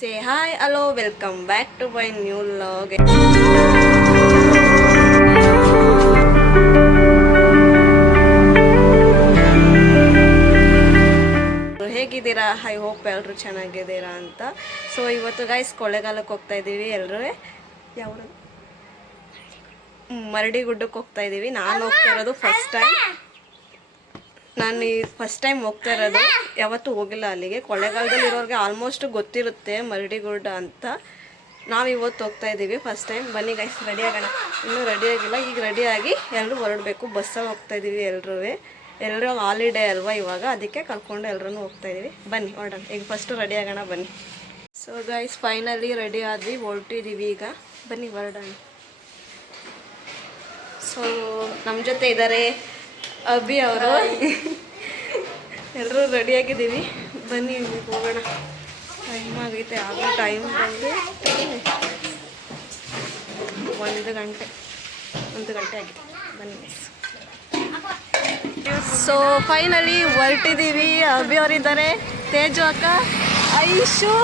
Say hi, hello, welcome back to my new vlog. ಹೇಗಿದ್ದೀರಾ? I hope ಎಲ್ಲರೂ ಚೆನ್ನಾಗಿದ್ದೀರಾ ಅಂತ. ಸೊ ಇವತ್ತು ಗೈಸ್ ಕೊಳ್ಳೇಗಾಲಕ್ಕೆ ಹೋಗ್ತಾ ಇದ್ದೀವಿ ಎಲ್ಲರೂ. ಯಾವ ಮರಡಿಗುಡ್ಡಕ್ಕೆ ಹೋಗ್ತಾ ಇದ್ದೀವಿ. ನಾನು ಹೋಗ್ತಾ ಇರೋದು ಫಸ್ಟ್ ಟೈಮ್ ಹೋಗ್ತಾ ಇರೋದು. ಯಾವತ್ತೂ ಹೋಗಿಲ್ಲ ಅಲ್ಲಿಗೆ. ಕೊಳ್ಳೇಗಾಲದಲ್ಲಿ ಇರೋರಿಗೆ ಆಲ್ಮೋಸ್ಟ್ ಗೊತ್ತಿರುತ್ತೆ ಮರಡಿಗುಡ್ಡ ಅಂತ. ನಾವು ಇವತ್ತು ಹೋಗ್ತಾ ಇದ್ದೀವಿ ಫಸ್ಟ್ ಟೈಮ್. ಬನ್ನಿ ಗೈಸ್ ರೆಡಿ ಆಗೋಣ. ಇನ್ನೂ ರೆಡಿ ಆಗಿಲ್ಲ, ಈಗ ರೆಡಿಯಾಗಿ ಎಲ್ಲರೂ ಹೊರಡಬೇಕು. ಬಸ್ಸಲ್ಲಿ ಹೋಗ್ತಾ ಇದ್ದೀವಿ ಎಲ್ಲರೂ ಹಾಲಿಡೇ ಅಲ್ವಾ ಇವಾಗ, ಅದಕ್ಕೆ ಕರ್ಕೊಂಡು ಎಲ್ಲರೂ ಹೋಗ್ತಾ ಇದ್ದೀವಿ. ಬನ್ನಿ ಹೊರಡೋಣ. ಈಗ ಫಸ್ಟು ರೆಡಿ ಆಗೋಣ ಬನ್ನಿ. ಸೊ ಗೈಸ್ ಫೈನಲಿ ರೆಡಿ ಆದ್ವಿ, ಹೊರಟಿದ್ದೀವಿ ಈಗ. ಬನ್ನಿ ಹೊರಡೋಣ. ಸೊ ನಮ್ಮ ಜೊತೆ ಇದ್ದಾರೆ ಅಭಿ ಅವರು. ಎಲ್ಲರೂ ರೆಡಿಯಾಗಿದ್ದೀವಿ, ಬನ್ನಿ ಹೋಗೋಣ. ಟೈಮ್ ಆಗೈತೆ, ಆಗೋ ಟೈಮ್ ಬಂದು 1 ಗಂಟೆ ಆಗಿದೆ. ಬನ್ನಿ. So finally ಹೊರಟಿದ್ದೀವಿ. ಅಭಿ ಅವರಿದ್ದಾರೆ, ತೇಜು ಅಕ್ಕ, ಐಶು,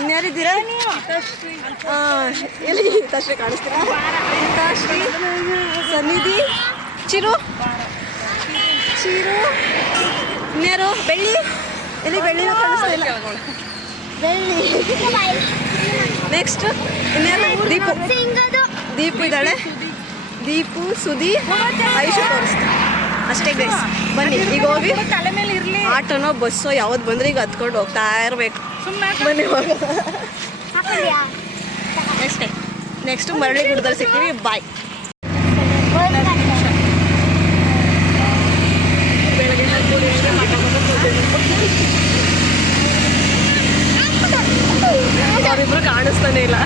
ಇನ್ಯಾರಿದ್ದೀರಾ? ಎಲ್ಲಿ ತಶ್ರೀ ಕಾಣಿಸ್ತೀರಾ? ತಶ್ರೀ, ಸನ್ನಿಧಿ, ಚಿರು, ಇನ್ಯಾರು? ಬೆಳ್ಳಿ, ಎಲ್ಲಿ ಬೆಳ್ಳಿನೂ ಕಾಣಿಸ್ತಾ ಇಲ್ಲ. ಬೆಳ್ಳಿ. ನೆಕ್ಸ್ಟ್ ಇನ್ಯಾರು? ದೀಪು ಇದ್ದಾಳೆ. ದೀಪು, ಸುದಿ, ಐಶು ತೋರಿಸ್ತಾರೆ ಅಷ್ಟೇ ಗೈಸ್. ಬನ್ನಿ ಈಗ ಹೋಗಿ ಆಟೋನೋ ಬಸ್ಸೋ ಯಾವ್ದು ಬಂದರೆ ಈಗ ಹತ್ಕೊಂಡು ಹೋಗ್ತಾ ಇರಬೇಕು. ಬನ್ನಿ ಹೋಗೋಣ. ನೆಕ್ಸ್ಟ್ ಮರಳಿ ಗುಡ್ಡದಲ್ಲಿ ಸಿಗ್ತೀವಿ. ಬಾಯ್. ಅವರಿಬ್ರು ಕಾಣಿಸ್ತಾನೆ ಇಲ್ಲ.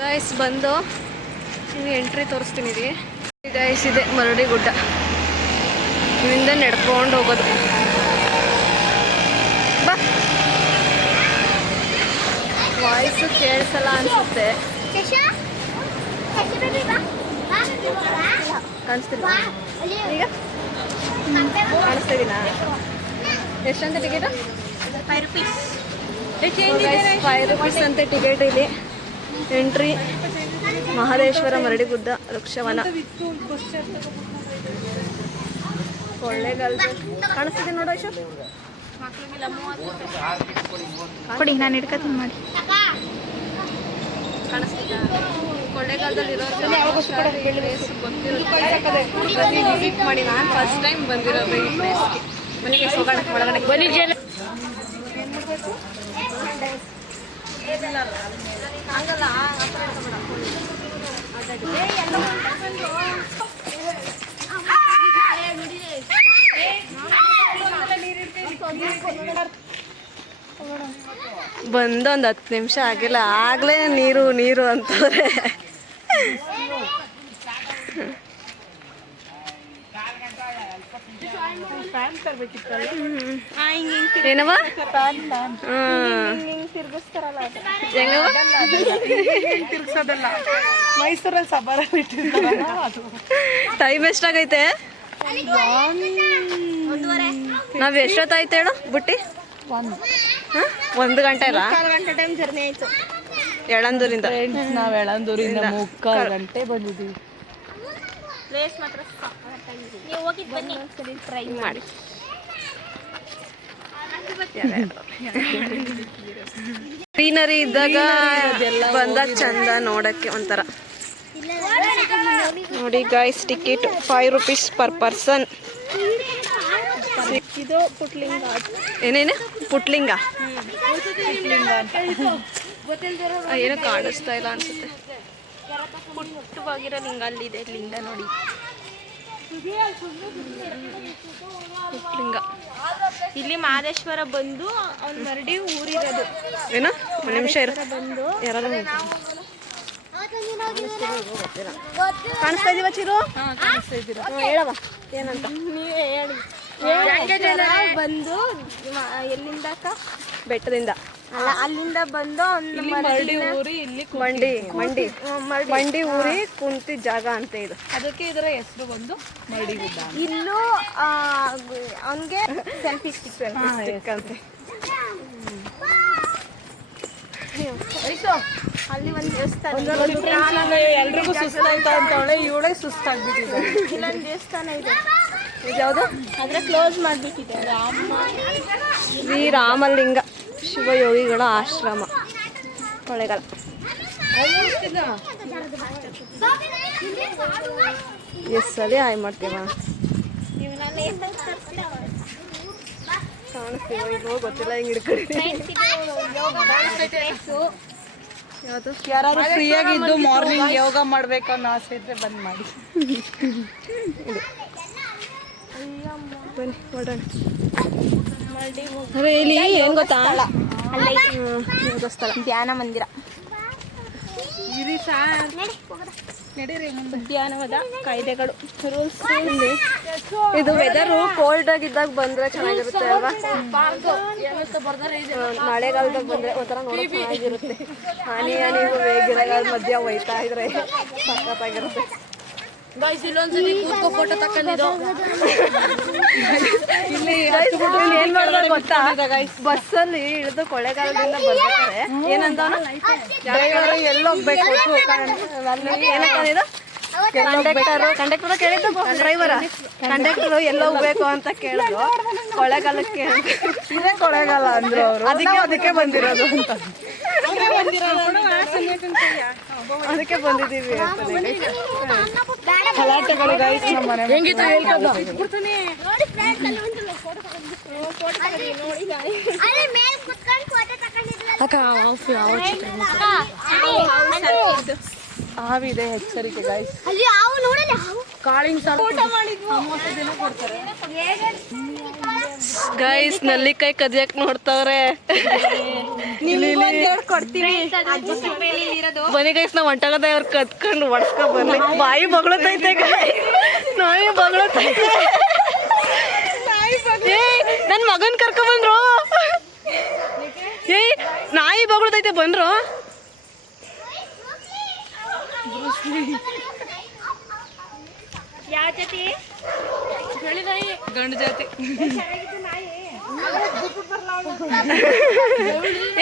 ಗೈಸ್ ಬಂದು ಇನ್ನು ಎಂಟ್ರಿ ತೋರಿಸ್ತೀನಿ ರೀ. ಗೈಸ್ ಇದೆ ಮರಡಿ ಗುಡ್ಡ, ಇಲ್ಲಿಂದ ನಡ್ಕೊಂಡು ಹೋಗೋದು. ಬಾ. ವಾಯ್ಸು ಕೇಳಿಸಲ್ಲ ಅನ್ಸುತ್ತೆ. ಕಾಣಿಸ್ತಿಲ್ಲ ಈಗ? ಕಾಣಿಸ್ತಾ ಇದೀನಾ? ಎಷ್ಟಂತ ಟಿಕೆಟು? 5 rupees. 5 rupees ಅಂತೆ ಟಿಕೆಟ್. ಇಲ್ಲಿ ಎಂಟ್ರಿ ಮಹದೇಶ್ವರ ಮರಡಿಗುಡ್ಡ ವೃಕ್ಷವನ ಕೊಳ್ಳೇಗಾಲ. ಕಾಣಿಸ್ತಿದೆ ನೋಡು ಐಶು. ಕೊಡಿ, ನಾನು ಹಿಡ್ಕೊತೀನಿ ಮಾಡಿ. ಕಾಣಿಸ್ತಿದ್ದ ಕೊಳ್ಳೇಗಾಲದಲ್ಲಿ ವಿಸಿಟ್ ಮಾಡಿ. ನಾನು ಫಸ್ಟ್ ಟೈಮ್ ಬಂದಿರೋದು ಈ ಪ್ಲೇಸ್ಗೆ. ಮನೆಗೆ ಹೋಗೋಣ ಒಳಗಡೆ. ಬನ್ನಿ ಜನ. ಹಂಗಲ್ಲ, ಬಂದೊಂದು 10 ನಿಮಿಷ ಆಗಿಲ್ಲ, ಆಗಲೇ ನೀರು ಅಂತವ್ರೆ. ಏನವ? ತಿರ್ಗಿಸೋದಲ್ಲ, ಮೈಸೂರಲ್ಲಿ ಸಬಾರ ಬಿಟ್ಟಿರ್ತಾರಲ್ಲ ಅದು. ಟೈಮ್ ಎಷ್ಟಾಗೈತೆ? ನಾವು ಎಷ್ಟೊತ್ತಾಯ್ತು ಹೇಳು ಬುಟ್ಟಿ? 1 ಗಂಟೆ ಅಲ್ಲ? 1 ಗಂಟೆ ಟೈಮ್ ಜರ್ನಿ ಆಯ್ತು ಯಳಂದೂರಿಂದ. ನಾವು ಯಳಂದೂರಿಂದ 3 ಗಂಟೆ ಬಂದಿದ್ದೀವಿ. ಪ್ಲೇಸ್ ಮಾತ್ರ ನೀವು ಹೋಗಿ ಬನ್ನಿ, ಟ್ರೈ ಮಾಡಿ. ಗ್ರೀನರಿ ಇದ್ದಾಗ ಬಂದಾಗ ಚಂದ ನೋಡಕ್ಕೆ ಒಂಥರ. ನೋಡಿ guys, ticket 5 rupees per person. ಇದು ಪುಟ್ಲಿಂಗ. ಏನೇನು ಪುಟ್ಲಿಂಗ? ಏನೋ ಕಾಣಿಸ್ತಾ ಇಲ್ಲ ಅನ್ಸುತ್ತೆ. ಪುಟ್ಟವಾಗಿರೋ ಲಿಂಗ ಅಲ್ಲಿದೆ. ಲಿಂಗ ನೋಡಿ, ಪುಟ್ಲಿಂಗ. ಇಲ್ಲಿ ಮಹದೇಶ್ವರ ಬಂದು ಅವ್ನ ಮರಡಿ ಊರಿರೋದು. ಏನೋ ಒಂದು ನಿಮಿಷ ಇರು. ಬಂದು ಯಾರು ಕಾಣಿಸ್ತಾ ಇದೀವ ಚಿರು? ಕಾಣಿಸ್ತಾ ಇದ್ದೀರಾ? ಹೇಳವ ಏನಂತ. ನೀವೇ ಹೇಳಿ. ಬಂದು ಎಲ್ಲಿಂದ ಅಕ್ಕ? ಬೆಟ್ಟದಿಂದ ಅಲ್ಲ ಅಲ್ಲಿಂದ ಬಂದು ಮರಡಿ ಊರಿ ಇಲ್ಲಿ ಮಂಡಿ ಊರಿ ಕುಂತಿದ್ದ ಜಾಗ ಅಂತ ಇದು. ಅದಕ್ಕೆ ಇದರ ಹೆಸರು ಬಂದು ಮರಡಿ ಗುಡ್ಡ. ಇಲ್ಲೂ ಅವನಿಗೆ ಸೆಲ್ಫಿ ಸ್ಟಿಕ್ ಅಂತೆ. ಅಲ್ಲಿ ಒಂದು ದೇವಸ್ಥಾನ ಎಲ್ರಿಗೂ ಸುಸ್ತಾಯ್ತಾ ಅಂತವಳೆ, ಇವಳೇ ಸುಸ್ತಾಗ್ಬಿಟ್ಟಿದೆ. ಇಲ್ಲೊಂದು ದೇವಸ್ಥಾನ ಇದೆ, ಯಾವುದು? ಆದ್ರೆ ಕ್ಲೋಸ್ ಮಾಡ್ಬಿಟ್ಟಿದೆ. ಶ್ರೀ ರಾಮಲಿಂಗ ಶಿವಯೋಗಿಗಳ ಆಶ್ರಮ ಕೊಳ್ಳೇಗಾಲ. ಎಸ್ ಸರಿ ಆಯ್ ಮಾಡ್ತೀವ ಕಾಣಿಸ್ತೀವ ಇದು ಗೊತ್ತಿಲ್ಲ ಹಿಂಗೆ ಹಿಡ್ಕೊಂಡು. ಯಾವುದು? ಯಾರು ಫ್ರೀ ಆಗಿದ್ದು ಮಾರ್ನಿಂಗ್ ಯೋಗ ಮಾಡ್ಬೇಕು ಅನ್ನೋ ಆಸೆ ಇದ್ರೆ ಬಂದ್ ಮಾಡಿ. ಬನ್ನಿ ಹೊರಡೋಣ. ಅದೇ ಇಲ್ಲಿ ಏನು ಗೊತ್ತಾ, ಸ್ಥಳ ಧ್ಯಾನ ಮಂದಿರ, ಉದ್ಯಾನವದ ಕಾಯ್ದೆಗಳು ರೂಲ್ಸ್. ಇದು ವೆದರು ಕೋಲ್ಡ್ ಆಗಿದ್ದಾಗ ಬಂದ್ರೆ ಚೆನ್ನಾಗಿರುತ್ತೆ ಅಲ್ವಾ? ಮಳೆಗಾಲದಾಗ ಬಂದ್ರೆ ಒಂಥರ ನೋಡೋಕೆ ಚೆನ್ನಾಗಿರುತ್ತೆ. ಹನಿ ವೇಗಿರಗಳ ಮಧ್ಯ ಹೋಯ್ತಾ ಇದ್ರೆ ಸಖತ್ತಾಗಿರುತ್ತೆ. ಫೋಟೋ ತಕೊಂಡಿದ್ದು ಇಲ್ಲಿ ಏನ್ ಮಾಡಿದ್ರೆ ಗೊತ್ತಾ, ಬಸ್ಸಲ್ಲಿ ಇಳಿದು ಕೊಳ್ಳೇಗಾಲದಿಂದ ಬರ್ಬೇಕಾದ್ರೆ ಏನಂತ ಎಲ್ಲೋಗ್ಬೇಕು ಏನಂತ ಕಂಡಕ್ಟರ್ ಕೇಳಿದ್ದು ಡ್ರೈವರ ಕಂಡಕ್ಟರ್ ಎಲ್ಲ ಹೋಗ್ಬೇಕು ಅಂತ ಕೇಳಿದ್ರು. ಕೊಳ್ಳೇಗಾಲಕ್ಕೆ ಇದೇ ಕೊಳ್ಳೇಗಾಲ ಅಂದ್ರು ಅವರು. ಅದಕ್ಕೆ ಬಂದಿರೋದು ಅಂತ, ಅದಕ್ಕೆ ಬಂದಿದ್ದೀವಿ. ಗಲಾಟೆಗಳು ಗೈಸ್ ನಮ್ಮ ಮನೆ ಹಾವಿದೆ, ಎಚ್ಚರಿಕೆ ಗೈಸ್. ಗೈಸ್ ನಲ್ಲಿಕಾಯಿ ಕದಿಯಕ್ ನೋಡ್ತವ್ರೆ. ಬನ್ನಿ ಗೈಸ್ ನಾವ್ ಹೊಂಟಾಗದ ಅವ್ರು ಕದ್ಕೊಂಡು ಒಡ್ಸ್ಕೊಂಡ್ ಬರ್ಲಿ. ಬಾಯಿ ಬಗ್ಳತೈತೆ ನಾಯಿ ಬಗ್ಳತೈತೆ. ನನ್ ಮಗನ್ ಕರ್ಕೊಂಡ್ಬಂದ್ರು. ಏಯ್ ನಾಯಿ ಬಗ್ಳತೈತೆ ಬಂದ್ರು. ಯಾವ ಜೊತೆ? ಗಂಡು ಜಾತಿ.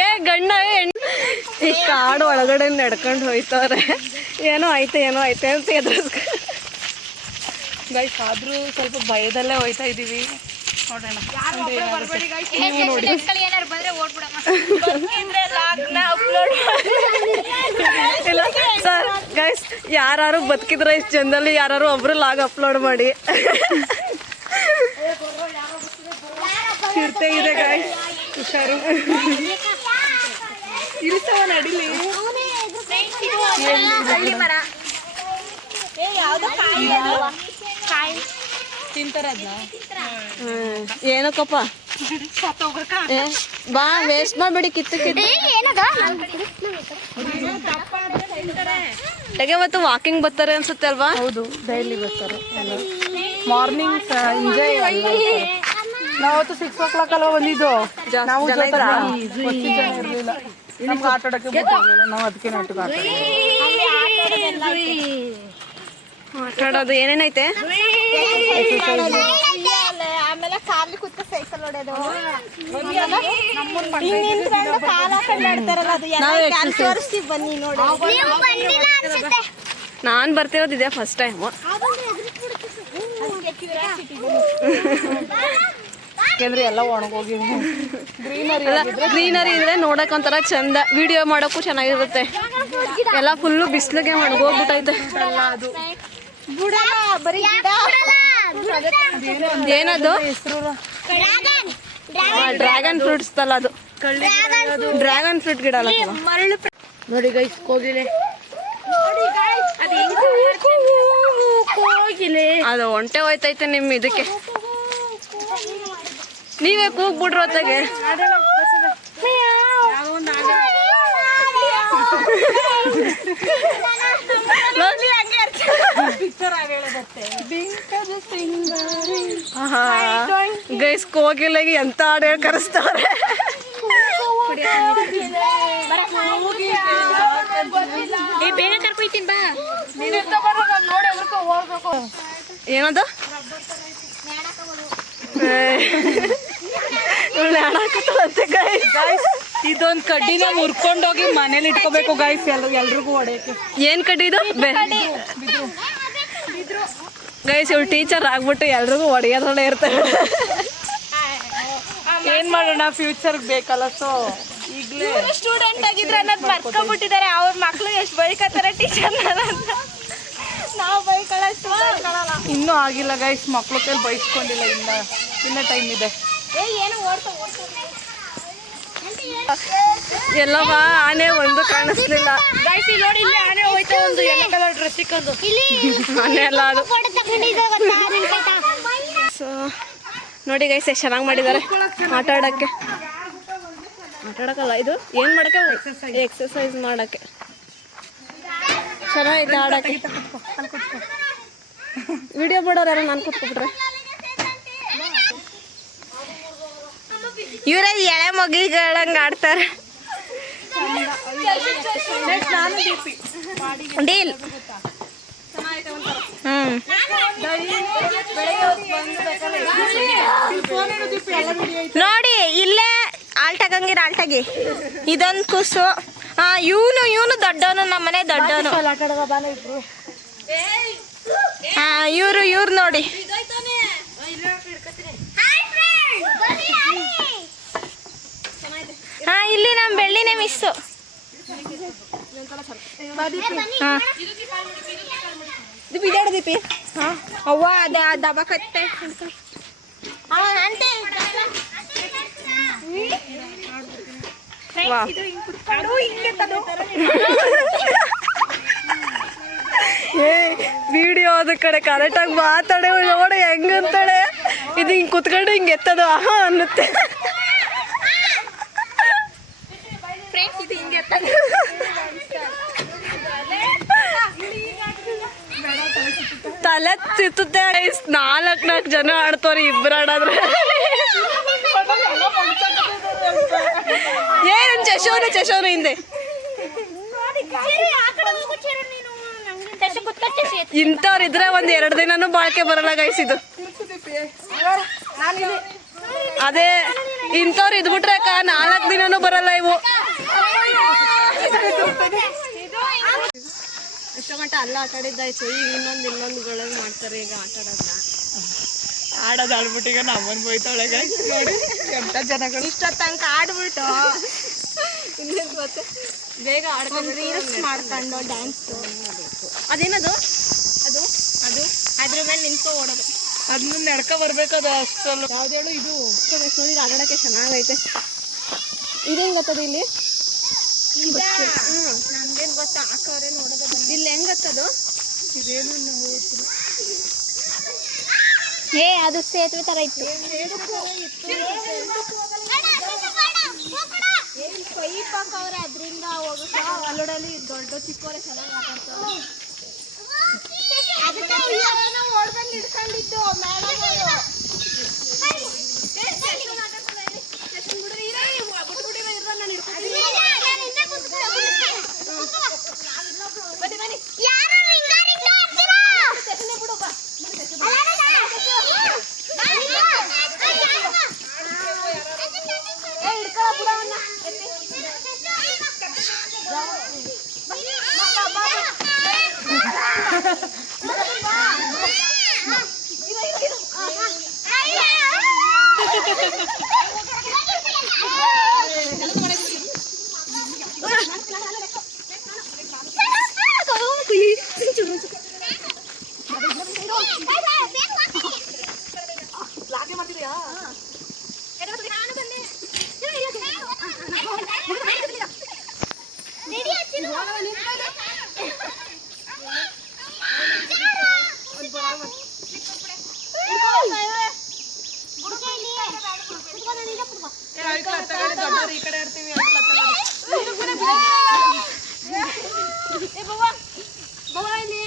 ಏ ಗಂಡ ಈ ಕಾಡು ಒಳಗಡೆ ನಡ್ಕೊಂಡು ಹೋಯ್ತವ್ರೆ. ಏನೋ ಐತೆ ಅಂತ ಎದುರಿಸ್ಕ. ಗೈಸ್ ಆದ್ರೂ ಸ್ವಲ್ಪ ಭಯದಲ್ಲೇ ಹೋಯ್ತಾ ಇದೀವಿ, ನೋಡೋಣ. ಇಲ್ಲ ಸರ್ ಗೈಸ್, ಯಾರು ಬದುಕಿದ್ರೆ ಇಷ್ಟು ಜನದಲ್ಲಿ ಯಾರು ಒಬ್ರು ಲಾಗ್ ಅಪ್ಲೋಡ್ ಮಾಡಿ. ಚಿರತೆ ಇದೆ ಗೈಸ್, ಹುಷಾರು. ಇಳಿಸವ ನಡಿಲಿ. ತಿಂತಾರ ಏನಕ್ಕಪ್ಪ ಬಾ ವೇಸ್ಟ್ ಮಾಡ್ಬೇಡಿ, ಕಿತ್ತು ಇವತ್ತು ವಾಕಿಂಗ್ ಬರ್ತಾರೆ ಅನ್ಸುತ್ತೆ ಅಲ್ವಾ? ಹೌದು, ಡೈಲಿ ಬರ್ತಾರೆ ಮಾರ್ನಿಂಗ್ ಎಂಜಾಯ್. ನಾವತ್ತು 6 o'clock ಅಲ್ವಾ ಬಂದಿದ್ದು. ನಾವು ಇರಲಿಲ್ಲ, ನಮ್ಗೆ ಆಟ ಆಡೋಕ್ಕೆ ಗೊತ್ತಿರಲಿಲ್ಲ. ನಾವು ಅದಕ್ಕೆ ನಾಟಕ ಆಟ ಆಡೋದು ಏನೇನೈತೆ. ಆಮೇಲೆ ಕಾರ್ಲಿ ಕೂತ ಸೈಕಲ್ ಹೊಡೆಯೋದು, ಕಾಲ ಹಾಕೊಂಡು ಆಡ್ತಾರಲ್ಲ ಅದು. ತೋರಿಸ್ತೀವಿ ಬನ್ನಿ ನೋಡಿ. ನಾನ್ ಬರ್ತಿರೋದಿದೆ ಫಸ್ಟ್ ಟೈಮ್. ಯಾಕೆಂದ್ರೆ ಎಲ್ಲ ಒಣಗೋಗಿದೆ. ಗ್ರೀನರಿ ಇದ್ರೆ ನೋಡಕ್ ಒಂಥರ ಚಂದ, ವಿಡಿಯೋ ಮಾಡೋಕ್ಕೂ ಚೆನ್ನಾಗಿರುತ್ತೆ. ಎಲ್ಲ ಫುಲ್ಲು ಬಿಸಿಲಿಗೆ ಒಣಗೋಗ್ಬಿಟ್ಟೈತೆ. ಏನದು? ಡ್ರ್ಯಾಗನ್ ಫ್ರೂಟ್ಸ್ ತಲ್ಲ ಅದು. ಡ್ರ್ಯಾಗನ್ ಫ್ರೂಟ್ ಗಿಡ ಅಲ್ಲ ನೋಡಿ ಗೈಸ್, ಕೋಗಿಲೆ. ಅದು ಒಂಟೆ ಹೋಯ್ತೈತೆ ನಿಮ್ ಇದಕ್ಕೆ. ನೀವೇ ಕೂಗ್ಬಿಡ್ರು ಹೊತ್ತಾಗೆ. ಗೈಸ್ ಕೋಗಿಲೆಗೆ ಎಂತ ಹಾಡು ಹೇಳಿ ಕರೆಸ್ತವ್ರೆ. ಬೇಗ ಕರ್ಕೊಯ್ತೀನಿ ಬಾ. ಏನದು ಇದೊಂದು ಕಡ್ಡಿನ ಮುರ್ಕೊಂಡೋಗಿ ಮನೇಲಿ ಇಟ್ಕೋಬೇಕು ಗೈಸ್, ಎಲ್ರಿಗೂ ಹೊಡೆಯಕ್ಕೆ. ಏನ್ ಕಡ್ಡಿ ಇದು? ಗೈಸ್ ಇವ್ಳು ಟೀಚರ್ ಆಗ್ಬಿಟ್ಟು ಎಲ್ರಿಗೂ ಹೊಡೆಯೋದ್ರಲ್ಲೇ ಇರ್ತಾರೆ. ಏನ್ ಮಾಡೋಣ, ಫ್ಯೂಚರ್ ಬೇಕಲ್ಲ. ಸೊ ಈಗಲೇ ಸ್ಟೂಡೆಂಟ್ ಆಗಿದ್ರೆ ಅನ್ನೋದು ಮರ್ಕೊಂಡ್ಬಿಟ್ಟಿದ್ದಾರೆ. ಅವ್ರ ಮಕ್ಳು ಎಷ್ಟು ಬೈಕತ್ತಾರೆ ಟೀಚರ್ ಅಂತ. ನಾವು ಬೈಕೊಳ್ಳೋಷ್ಟು ಬೈಕೊಳ್ಳಲ್ಲ. ಇನ್ನೂ ಆಗಿಲ್ಲ ಗೈಸ್, ಮಕ್ಳು ಕೈಲಿ ಬೈಸ್ಕೊಂಡಿಲ್ಲ. ಇನ್ನ ಟೈಮ್ ಇದೆ. ಏನು ಓಡ್ತಾ ಎಲ್ಲವ ಆನೆ ಒಂದು ಕಾಣಿಸ್ಲಿಲ್ಲ. ಗೈಸ್ ಇಲ್ಲಿ ನೋಡಿ, ಇಲ್ಲಿ ಆನೆ ಹೋಯ್ತಾ ಒಂದು ಯೆಲ್ಲೋ ಕಲರ್ ಡ್ರೆಸ್ ಸಿಕ್ಕೋದು. ಆನೆ ಅಲ್ಲ ಅದು. ಸೊ ನೋಡಿ ಗೈಸ್ ಎಷ್ಟು ಚೆನ್ನಾಗಿ ಮಾಡಿದ್ದಾರೆ ಆಟ ಆಡಕ್ಕಲ್ಲ, ಇದು ಏನು ಮಾಡೋಕ್ಕೆ, ಎಕ್ಸಸೈಸ್ ಮಾಡೋಕ್ಕೆ ಚೆನ್ನಾಗೈತೆ ಆಡೋಕ್ಕೆ. ವಿಡಿಯೋ ಮಾಡೋರು ಯಾರು ನಾನು ಕೂತ್ಕೊಬಿಟ್ರೆ. ಇವರೇ ಎಳೆ ಮಗಿಗಳಂಗೆ ಆಡ್ತಾರೆ. ಡೀಲ್. ನೋಡಿ ಇಲ್ಲೇ ಆಲ್ಟಾಗಂಗಿರ ಆಲ್ಟಾಗಿ ಇದೊಂದು ಕೂಸು. ಇವನು ದೊಡ್ಡವನು, ನಮ್ಮನೆ ದೊಡ್ಡವನು. ಇವ್ರು ನೋಡಿ. ಇಲ್ಲಿ ನಮ್ಮ ಬೆಳ್ಳಿನೇ ಮಿಸ್ಸು. ದೀಪಿ ಅವ್ವ ಅದ ದಬಕತ್ತೆ. ವಿಡಿಯೋ ಅದ ಕಡೆ ಕರೆಕ್ಟಾಗಿ ಮಾತಾಡೆ ನೋಡಿ ಹೆಂಗಂತಾಳೆ. ಇದು ಹಿಂಗೆ ಕುತ್ಕೊಂಡು ಹಿಂಗೆ ಎತ್ತದು ಆಹಾ ಅನ್ನುತ್ತೆ. ತಲೆ ತಿತ್ತುತ್ತೆ. 4 ಜನ ಆಡ್ತವ್ರಿ, ಇಬ್ರು ಆಡಾದ್ರೆ. ಏನು ಚಶೋನು ಹಿಂದೆ. ಇಂಥವ್ರು ಇದ್ರೆ 1-2 ದಿನನೂ ಬಾಳ್ಕೆ ಬರಲ್ಲ ಗೈಸ್. ಇದು ಅದೇ ಇಂಥವ್ರು ಇದ್ಬಿಟ್ರೆ 4 ದಿನನೂ ಬರಲ್ಲ ಇವು. ಇಷ್ಟ ಗಂಟ ಅಲ್ಲ ಆಟ ಆಡಿದ್ದಾಯ್ತು. ಈಗ ಇನ್ನೊಂದುಗಳಿಗೆ ಮಾಡ್ತಾರೆ ಈಗ ಆಟ ಆಡೋದು ಆಡ್ಬಿಟ್ಟು ಈಗ ನಮ್ಮನ್ ಬೈತಾಳೆ ಗೈಸ್. ನೋಡಿ ಎಂತ ಜನಗಳು ಇಷ್ಟ ತನಕ ಆಡ್ಬಿಟ್ಟು ಇನ್ನೇನು ಗೊತ್ತೆ ಬೇಗ ಆಡ್ಕೊಂಡು ರೀಲ್ಸ್ ಮಾಡ್ಕೊಂಡು ಡ್ಯಾನ್ಸ್. ಅದೇನದು? ಅದು ಅದ್ರ ಮೇಲೆ ನಿಂತ್ಕೊ ಓಡೋದು. ಅದನ್ನ ನಡ್ಕ ಬರ್ಬೇಕದು ಅಷ್ಟಲ್ಲ. ಯಾವ್ದೇಳು ಇದು ನೋಡಿ ಆಡೋಕ್ಕೆ ಚೆನ್ನಾಗೈತೆ. ಇದೇನು ಗೊತ್ತದು ಇಲ್ಲಿ? ನಮ್ಗೇನು ಗೊತ್ತಾ, ಹಾಕೋರೆ ನೋಡೋದು. ಇಲ್ಲಿ ಹೆಂಗ್ ಗೊತ್ತದು? ಇದೇನು ಅದು ಸೇತುವೆ ತರ ಇತ್ತು. ಪೈಪ್ ಹಾಕವ್ರೆ, ಅದರಿಂದ ಹೋಗುತ್ತೆ. ಅಲ್ಲೋಡಲ್ಲಿ ದೊಡ್ಡ ಚಿಕ್ಕವರೆ ಚೆನ್ನಾಗಿ ಹಾಕೋತಾರೆ. ಓಡ್ಬಂದು ಹಿಡ್ಕೊಂಡಿದ್ದು ಈ ಕಡೆ ಇರ್ತೀವಿ. ಬಾಬಾ ಇಲ್ಲಿ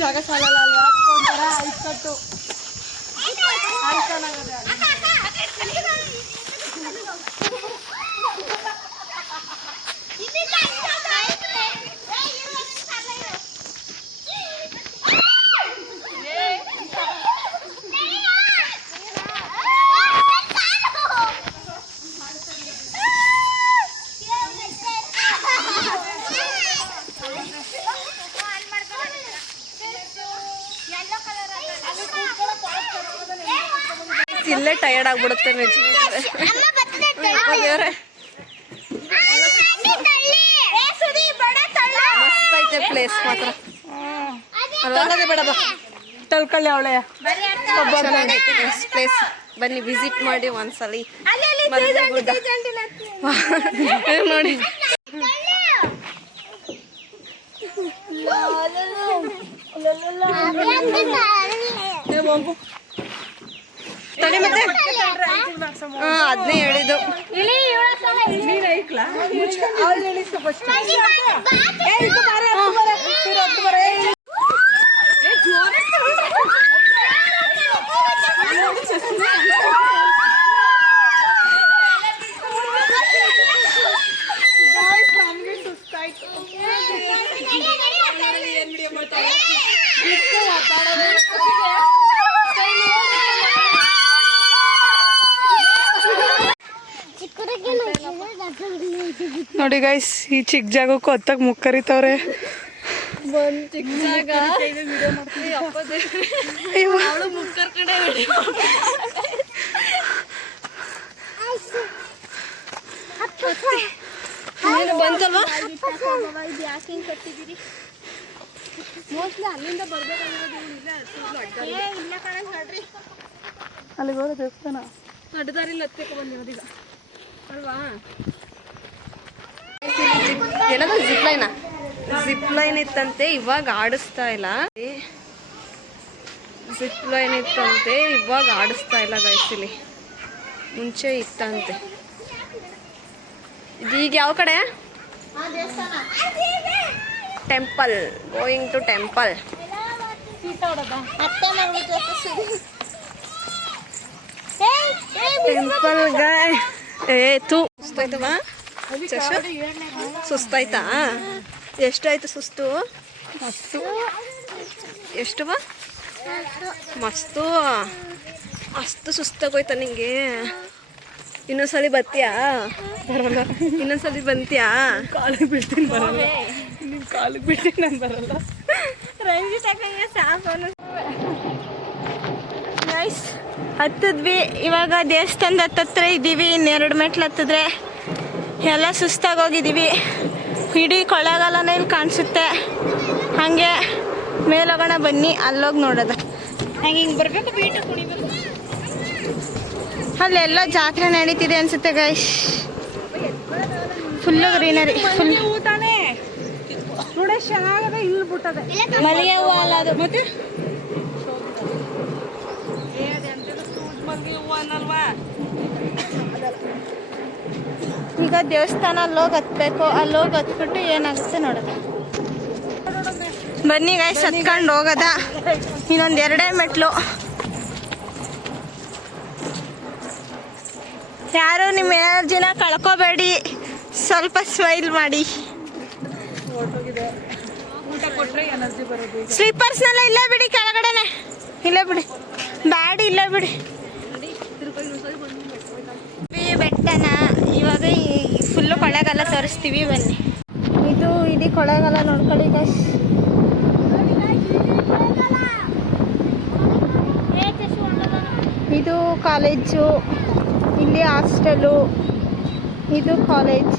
ಜಾಗ ಸಾಲಲ್ಲ ಅಲ್ವಾ ಒಂಥರ ಇಕ್ಕಟ್ಟು ಇಲ್ಲೇ ಟಯರ್ಡ್ ಆಗ್ಬಿಡುತ್ತೆ ಮಸ್ತ್ ಐತೆ ಪ್ಲೇಸ್ ಮಾತ್ರ ಬೇಡ ತಳ್ಕೊಳ್ಳಿ ಅವಳೆ ಚೆನ್ನಾಗೈತೆ ಪ್ಲೇಸ್. ಬನ್ನಿ ವಿಸಿಟ್ ಮಾಡಿ ಒಂದ್ಸಲಿ ಗುಡ್ಡ ನೋಡಿ. ತಡಿ ಮತ್ತೆ ಅದನ್ನೇ ಹೇಳಿದ್ದು. ನೋಡಿ ಗೈಸ್ ಈ ಚಿಕ್ಕ ಜಾಗಕ್ಕೂ ಹತ್ತಕ್ಕೆ ಮುಕ್ಕರಿತವ್ರೆ. ಚಿಕ್ಕ ಜಾಗ ಮುಕ್ಕರ್ ಕಡೆ ಬಂತಲ್ವಾ? ಅಲ್ಲಿಗೆ ಹೋದ ದೇವಸ್ಥಾನ ಅಡ್ಡದಾರಿಲಿ ಹತ್ತಕ್ಕೆ ಬಂದಿರೋದೀಗ ಅಲ್ವಾ? ಏನದು ಜಿಪ್ ಲೈನ್ ಇತ್ತಂತೆ, ಇವಾಗ ಆಡಿಸ್ತಾ ಇಲ್ಲ. ಜಿಪ್ ಲೈನ್ ಇತ್ತಂತೆ, ಇವಾಗ ಆಡಿಸ್ತಾ ಇಲ್ಲ ಗೈಸಿಲಿ. ಮುಂಚೆ ಇತ್ತಂತೆ. ಇದೀಗ ಯಾವ ಕಡೆ? Temple, going to temple. Temple ಗಾಯ್ ಸುಸ್ತಾಯ್ತವಾ? ಸುಸ್ತಾಯ್ತಾ? ಎಷ್ಟಾಯ್ತು ಸುಸ್ತು? ಮಸ್ತು. ಎಷ್ಟವ? ಮಸ್ತು. ಅಷ್ಟು ಸುಸ್ತಾಗೋಯ್ತಾ ನಿಂಗೆ? ಇನ್ನೊಂದ್ಸಲಿ ಬರ್ತೀಯಾ? ಬರಲ್ಲ. ಇನ್ನೊಂದ್ಸಲಿ ಬಂತೀಯಾ? ಕಾಲಿಗೆ ಬಿಡ್ತೀನಿ ಬರಲ್ಲ. ನಿಮ್ಮ ಕಾಲಿಗೆ ಬಿಡ್ತೀನಿ ನಾನು ಬರಲ್ಲ. ಹತ್ತಿದ್ವಿ, ಇವಾಗ ದೇವಸ್ಥಾನದ ಹತ್ತತ್ರ ಇದ್ದೀವಿ. ಇನ್ನೆರಡು ಮೆಟ್ಲು ಹತ್ತಿದ್ರೆ ಎಲ್ಲ ಸುಸ್ತಾಗೋಗಿದ್ದೀವಿ. ಇಡೀ ಕೊಳ್ಳೇಗಾಲನೇ ಇಲ್ಲಿ ಕಾಣಿಸುತ್ತೆ. ಹಾಗೆ ಮೇಲೋಗೋಣ ಬನ್ನಿ, ಅಲ್ಲೋಗಿ ನೋಡೋದ. ನಂಗೆ ಹಿಂಗೆ ಬರಬೇಕು, ಬೀಟು ಕುಣಿಬೇಕು. ಅಲ್ಲೆಲ್ಲ ಜಾತ್ರೆ ನಡೀತಿದೆ ಅನ್ಸುತ್ತೆ ಗೈಸ್. ಫುಲ್ಲು ಗ್ರೀನರಿ, ಫುಲ್ ಚೆನ್ನಾಗದ. ಇಲ್ಲಿ ಬಿಟ್ಟದೆ ಮಲ್ಲಿಗೆ ಹೂವು ಅಲ್ಲ ಅದು. ಮತ್ತೆ ಈಗ ದೇವಸ್ಥಾನ ಅಲ್ಲೋಗಿ ಹತ್ಬೇಕು. ಅಲ್ಲೋಗಿ ಹತ್ಬಿಟ್ಟು ಏನಾಗುತ್ತೆ ನೋಡೋದು. ಬನ್ನಿ ಗೈಸ್, ಹತ್ಕೊಂಡು ಹೋಗೋದ. ಇನ್ನೊಂದು 2 ಮೆಟ್ಲು. ಯಾರು ನಿಮ್ಮ ಎನರ್ಜಿನ ಕಳ್ಕೊಬೇಡಿ, ಸ್ವಲ್ಪ ಸ್ಮೈಲ್ ಮಾಡಿ. ಊಟ ಕೊಟ್ಟರೆ ಎನರ್ಜಿ ಬರೋದು. ಸ್ಲೀಪರ್ಸ್ನೆಲ್ಲ ಇಲ್ಲೇ ಬಿಡಿ, ಕೆಳಗಡೆನೆ ಇಲ್ಲೇ ಬಿಡಿ, ಬ್ಯಾಡಿ ಇಲ್ಲೇ ಬಿಡಿ. ಬೆಟ್ಟನ ಇವಾಗ ಫುಲ್ಲು ಕೊಳ್ಳೇಗಾಲ ತೋರಿಸ್ತೀವಿ, ಬನ್ನಿ. ಇದು ಇಡೀ ಕೊಳ್ಳೇಗಾಲ ನೋಡ್ಕೊಳ್ಳಿ ಗೈಸ್. ಇದು ಕಾಲೇಜು, ಇಲ್ಲಿ ಹಾಸ್ಟೆಲು, ಇದು ಕಾಲೇಜ್,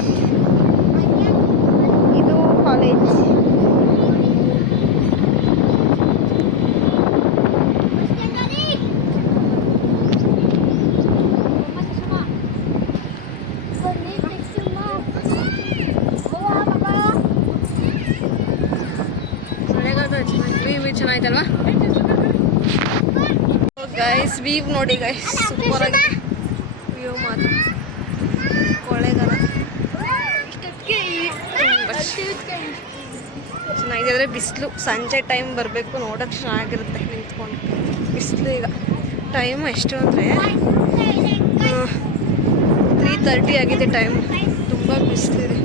ಇದು ಕಾಲೇಜ್. ಚೆನ್ನಾಯ್ತಲ್ವಾ ಗೈಸ್? ವ್ಯೂ ನೋಡಿ ಗೈಸ್, ಸೂಪರ್ ಆಗಿ ವ್ಯೂ ಮಾತ್ರ. ಕೊಳ್ಳೇಗಾಲ ಚೆನ್ನಾಗಿದೆ. ಆದರೆ ಬಿಸಿಲು ಸಂಜೆ ಟೈಮ್ ಬರಬೇಕು, ನೋಡೋಕ್ಕೆ ಚೆನ್ನಾಗಿರುತ್ತೆ ನಿಂತ್ಕೊಂಡು. ಬಿಸಿಲು ಈಗ ಟೈಮ್ ಎಷ್ಟು ಅಂದರೆ 3:30 ಆಗಿದೆ ಟೈಮ್. ತುಂಬ ಬಿಸಿಲಿದೆ.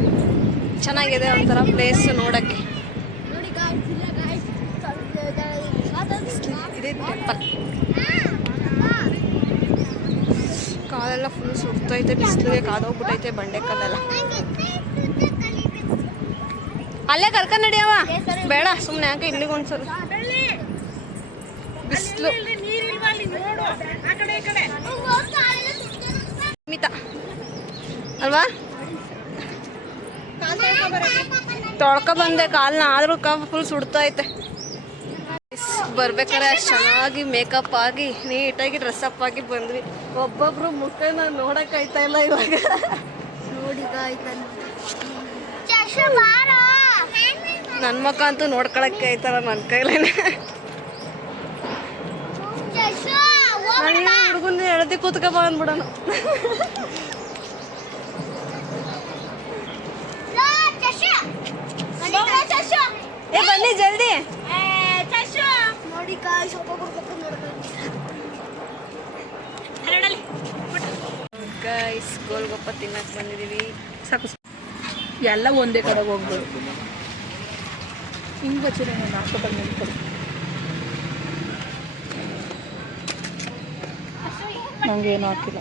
ಚೆನ್ನಾಗಿದೆ ಒಂಥರ ಪ್ಲೇಸ್ ನೋಡೋಕ್ಕೆ. ಇದೆ ಟೆಂಪಲ್. ಕಾಲೆಲ್ಲ ಫುಲ್ ಸುಡ್ತೈತೆ, ಬಿಸಿಲಿಗೆ ಕಾದೋಗ್ಬಿಟ್ಟೈತೆ ಬಂಡೆಕಲ್ಲೆಲ್ಲ. ಅಲ್ಲೇ ಕರ್ಕೊಂಡು ನಡಿಯವ, ಬೇಡ ಸುಮ್ಮನೆ ಯಾಕೆ ಇಲ್ಲಿಗೆ ಒಂದ್ಸಲ ಬಿಸಿಲು. ಮಿತ ಅಲ್ವಾ, ತೊಳ್ಕೊ ಬಂದೆ ಕಾಲನ್ನ, ಆದರೂ ಫುಲ್ ಸುಡ್ತೈತೆ. ಬರ್ಬೇಕಾದ್ರೆ ಅಷ್ಟು ಚೆನ್ನಾಗಿ ಮೇಕಪ್ ಆಗಿ ನೀಟಾಗಿ ಡ್ರೆಸ್ಅಪ್ ಆಗಿ ಬಂದ್ವಿ. ಒಬ್ಬೊಬ್ರು ಮುಖನ ನೋಡೋಕ್ಕಾಯ್ತಾ ಇಲ್ಲ ಇವಾಗ. ನನ್ನ ಮುಖ ಅಂತೂ ನೋಡ್ಕೊಳಕ್ಕೆ ಆಯ್ತಲ್ಲ ನನ್ನ ಕೈಲೇನೆ. ಹುಡುಗನ ಎಳ್ದಿ ಕೂತ್ಕೊ ಬಂದ್ಬಿಡೋಣ. ಏ ಬನ್ನಿ ಜಲ್ದಿ. ಗೈಸ್ ಗೋಲ್ಗಪ್ಪ ತಿನ್ನಕ್ಕೆ ಬಂದಿದ್ದೀವಿ. ಸಾಕು ಎಲ್ಲ ಒಂದೇ ಕಡೆಗೆ ಹೋಗ್ಬೋದು. ಹಿಂಗೆ ಬಚ್ಚಿದೆ ನಾನು ಹಾಕೋದಾಗ ನಿಂತ್ಕೊಡು. ನನಗೇನು ಹಾಕಿಲ್ಲ.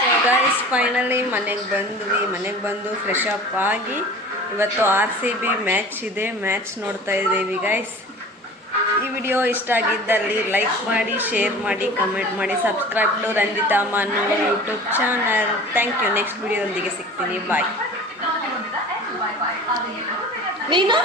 ಸೊ ಗೈಸ್ ಫೈನಲಿ ಮನೆಗೆ ಬಂದು ಫ್ರೆಶ್ ಅಪ್ ಆಗಿ ಇವತ್ತು RCB ಮ್ಯಾಚ್ ಇದೆ, ಮ್ಯಾಚ್ ನೋಡ್ತಾ ಇದ್ದೀವಿ ಗೈಸ್. ಈ ವಿಡಿಯೋ ಇಷ್ಟ ಆಗಿದ್ದಲ್ಲಿ ಲೈಕ್ ಮಾಡಿ, ಶೇರ್ ಮಾಡಿ, ಕಮೆಂಟ್ ಮಾಡಿ, subscribe to Ranjitha Manu YouTube channel. Thank you. Next ವಿಡಿಯೋದೊಂದಿಗೆ ಸಿಗ್ತೀನಿ. ಬಾಯ್. ನೀನು